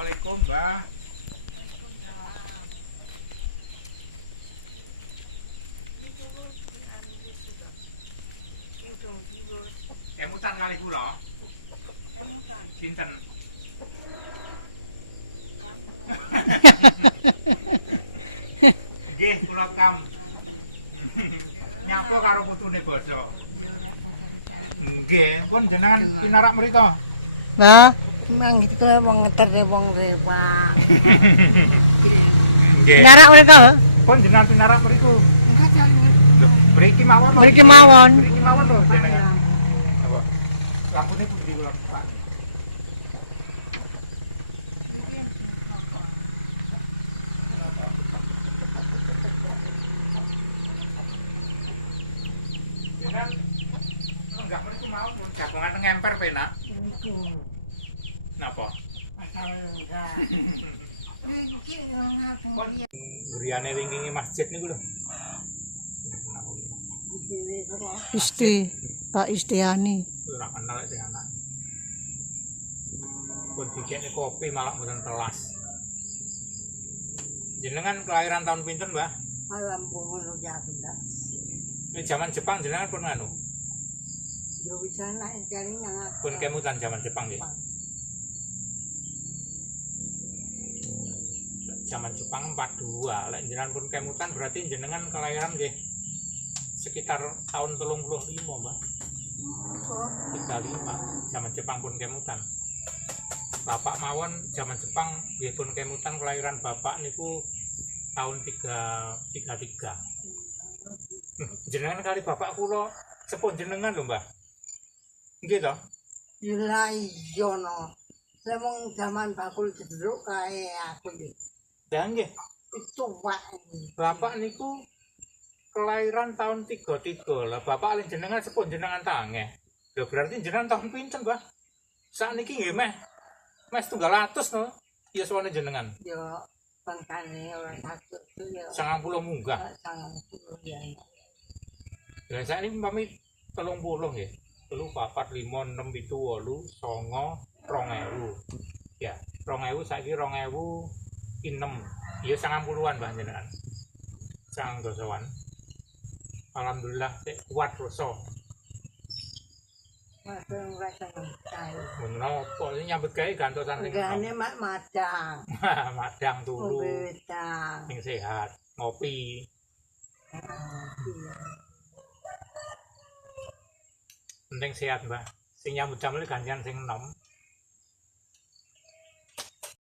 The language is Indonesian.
Assalamualaikum, Mbak. Kemutan kali kula. Sinten? Nggih, kula kam. Nyapa karo putune basa. Nggih, pun jenengan pinarak mriko. Nah, Mang itu wong ngeter wong rewa. Nggih. narak mereka. Pun jenengan pinarak mriku. Enggak jane. Mriki mawon lho. Mriki mawon. Mriki mawon lho jenengan. Apa? Lampune pundi kula, Pak? Jenengan enggak mriku mau jagongan ngemper penak. Napa? Griyane wingi masjid niku lho. Isti, Pak Istiani. Ora kenal iki anak. Pun dikene kopi malah mboten telas. Jenengan kelahiran tahun pinten, Mbah? Malam ngono ya benda. Ini zaman Jepang jenengan pun nganu. Yo bisa naik kali nang Pun kemutan zaman Jepang nggih. Zaman Jepang 42. Lek jenengan pun kemutan berarti jenengan kelahiran nggih sekitar tahun 35, Mbah. 35 zaman Jepang pun kemutan. Bapak mawon zaman Jepang nggih pun kemutan kelahiran bapak niku tahun 33. Jenengan kali bapak kula sepun jenengan lho, Mbah. Nggih to? Lah iya no. Semong zaman bakul jedruk kae aku iki. Ya nggih. Itu wae. Bapak niku kelahiran tahun 33. Lah bapak alih jenengan sepun jenengan tange. Lho berarti jenengan tahun pinten, Mbah? Sakniki nggih meh 100 no. Ya suwane jenengan. Yo pangkane ora satu yo. 90 munggah. Sangat ya. Lah sakniki umpami 30 nggih. 3 4 5 6 7 8 9 2000. Ya, 2000 saiki 2006. Ya 90-an Mbah jenengan. Sang dosowan. Alhamdulillah sik kuat rasa. Masih rasa kae. Menapa iki nyambut gawe gantosan sing Gane mak madang. madang turu Betang. sing sehat, ngopi. Penting sehat, Mbah. Sing nyambut damel gantian sing enom.